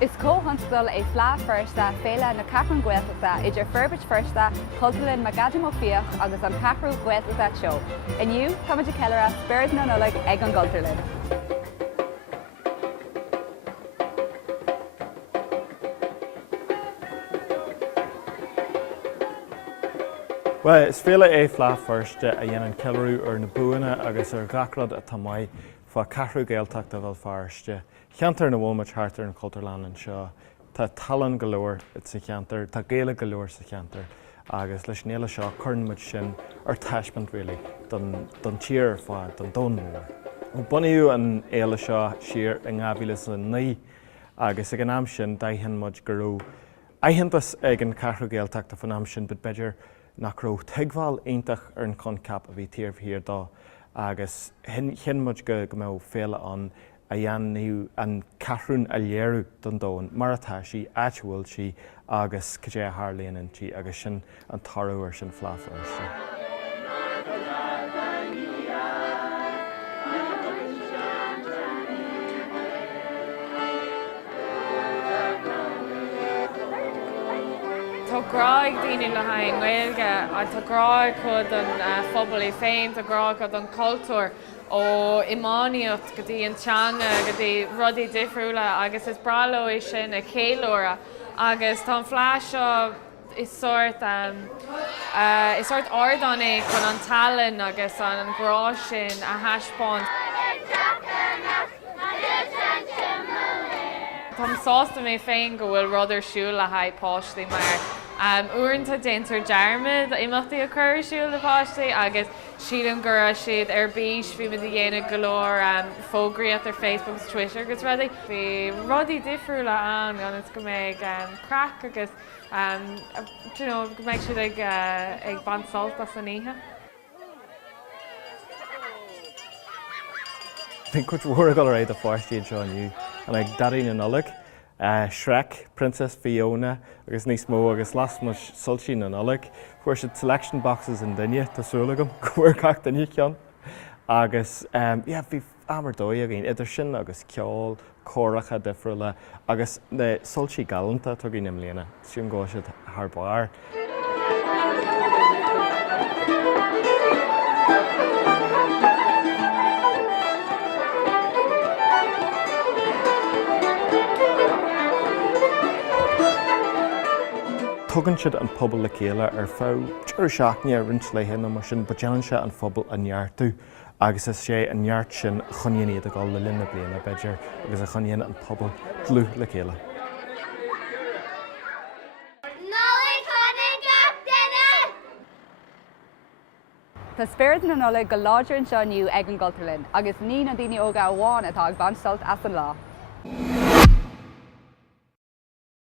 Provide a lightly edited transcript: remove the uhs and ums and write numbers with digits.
Is cóhanstal é FleadhFeirste féile na cathrún Gaeltachta idir Furbait Feirste, Cultalinn Magadam ó Fiach agus an cathrú Gaeltachta seo. Inniu, Táiméid Ceilire, Feirstean Eile Web ag an Gcultarlinn. Well, is féile é FleadhFeirste a dhéanann ceilriú ar na buanna agus ar gacrad a tamáid fá cathrú Gaeltachta bhfuil feirste. Cheantar na bhfuilmid hartar an Cultarlán an seo. Tá talan golóir sa cheantar, tá géala golóir sa cheantar, agus leis néile seo chuirnmuid sin ar taispint really don tír fád don dónmór. Bunaíú an éile seo siar in 2009 agus ag an am sin daithin muid gurú. Aitheantas ag an cathrú Gaeltachta fan am sin bid beidir nach raibh teagmháil aontach ar an concap a bhí tíorh hir dá agus hin muid go mbeadh féile an a dhéanamh an cathrún a léirú don dóin mar atá sí áitiúil sí agus go dté thar sí agus sin an tarú ar sin FleadhFeirste. Tá gráig daoine le hain Gaeilge a tá gráig chud an phobal í féin, tá gráig chud an cultúr ó imáníocht go dtí an teanga go dtí rudaí difriúla agus is bralóid sin a chéiliúra agus tá an phleadh seo is sort ordánaí chun an talann agus an grá sin a thaispáint. Tá sásta mé féin go bhfuil rudidir siúil le haid páistí mar uaireanta déantar dearmid imachtaí a chur siúil le páistí agus siad an gura siad ar bís bhí mid dhéanamh golóir fógraíocht ar Facebook agus Twitter agus rudaí. Bhí rudaí difriúla an is go méid crack agus go méid siad ag bansolta saníthe. Bhín chuid mhór go réid a fáistíonn seo aniu an ag darín an Ullaigh, Shrek, Princess Fiona agus níos mó agus lasmuis sultaín an Ullaigh, chuir siad selection boxes in duine tásúlagam chuir gach duine ceann agus bhí amar dói a bhíon idir sin agus ceol córacha difriúla agus na sultaí galanta tugaí na mbliana siún gá siad thar báir. Tugann siad an pobal le chéile ar fáil teir seaachnaí ar rint le héanana mar sin badeann se an phobal an neartú agus is sé an neart sin chuníon iad a gáil le linn na bliana beidir agus a chuníon an pobal glú le chéile. Tá Feirstean Eile go láidir an seo aniu ag an Gcultarlinn agus ní na daoine óga amháin atá ag bansalt as an lá.